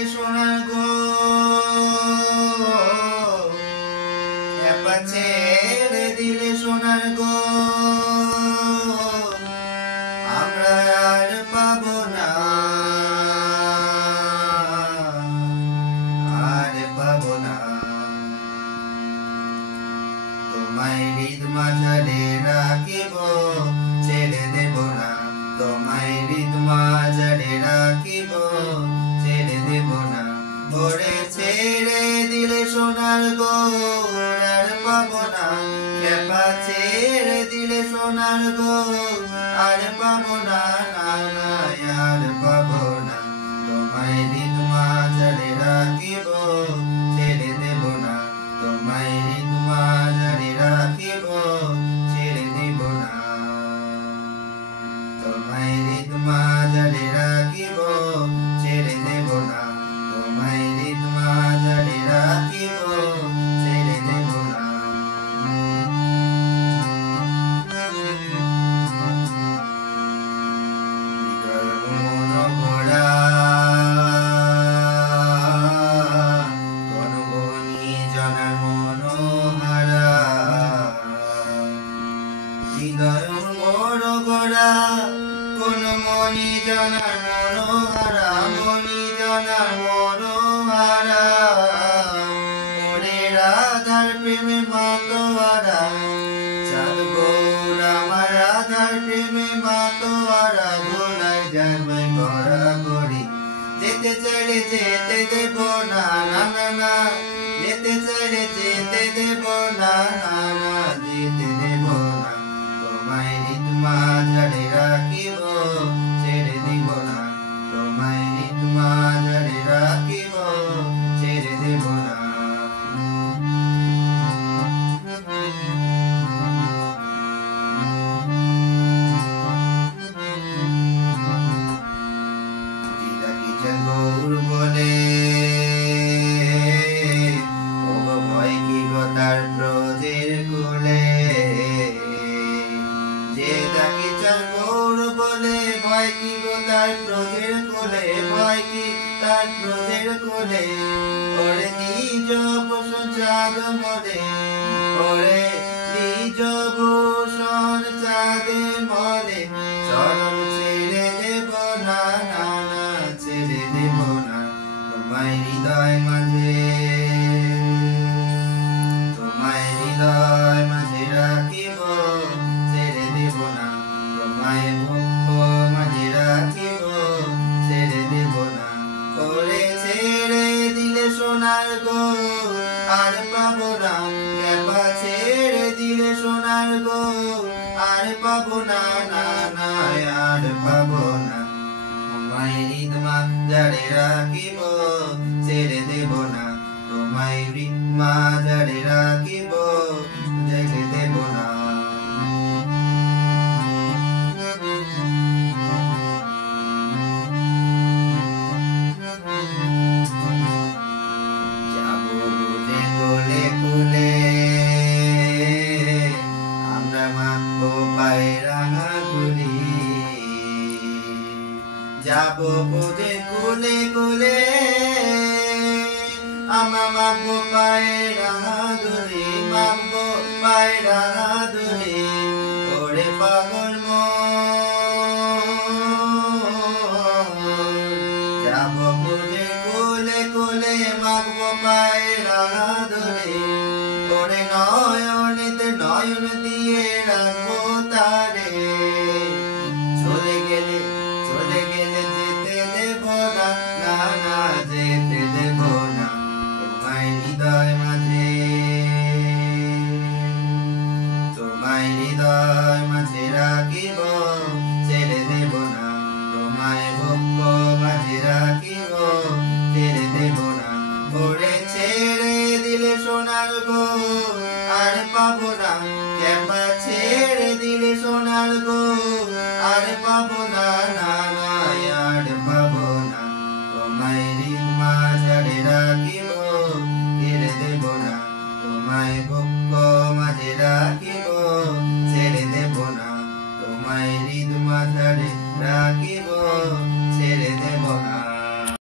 সোনার গো এপা ছেড়ে দিলে সোনার গো আমরা আর পাবো না তোমায় হৃদ মাঝারে রাখিব ছেড়ে দেব না তোমায় হৃদ মাঝারে রাখিব ছেড়ে দেব না ওরে ছেড়ে দিলে সোনার গো আর পাবো না খেপা ছেড়ে দিলে সোনার গো আর পাবো না আর পাবো না তোমায় হৃদ মাঝারে রাখিব ছেড়ে দেব না তোমায় হৃদ মাঝারে রাখিব ছেড়ে দেব না তোমায় হৃদ মাঝারে রাখিব ছেড়ে দেব না তোমায় হৃদ মাঝারে রাখিব ছেড়ে দেব না হৃদয় মোর গড়া কোন মনি জানার মনোহারা মনি জানার মনোহারা ওরে রাধার প্রেমে মাতোয়ারা চাঁদ গৌর আমার রাধার প্রেমে মাতোয়ারা গোলায় যাবে গড়া গড়ি যেতে চাইলে যেতে দেব না না না না যেতে চাইলে যেতে দেব না না না যেতে দেব না তোমায় হৃদ মাঝারে রাখিব ছেড়ে দিব না তোমায় হৃদ মাঝারে রাখিব ছেড়ে দেব না গৌর বলে ও ভয় কি গো তার ব্রজের কোলে যে তাকে চার গৌর বলে ভয় কি গো তার ব্রজের কোলে ভয় কি তার ব্রজের কোলে ওরে দ্বিজ ভূষণ চাঁদ মরে ওরে দ্বিজ ভূষণ চাঁদে মরে চরণ ছেড়ে দেব না না না ছেড়ে দেব না তোমায় হৃদয় মাঝে তোমায় হৃদয় মাঝে রাখিব ছেড়ে দেব না তোমায় ভক্ত মাঝে রাখিব ছেড়ে দেব না করে ছেড়ে দিলে সোনার গো আর পাবো না খেপা ছেড়ে দিলে সোনার গো আর পাবো না না না আর পাবো না তোমায় হৃদ মাঝারে রাখিব ছেড়ে দেব না তোমায় হৃদ মাঝারে রাখিব ছেড়ে দেব না যাবো বুঝে কোলে কোলে আমরা মাখবো পায়ে রাঙা গুলি যাবো বুঝে কোলে কোলে আমরা মাখবো পায়ে রাঙা দুলি মাখবো পায়ে রাঙা দুলি ওরে পাগল যাবো বুঝে কোলে কোলে মাখবো পায়ে রাঙা দুলি ওরে নয়নেতে নয়নেতে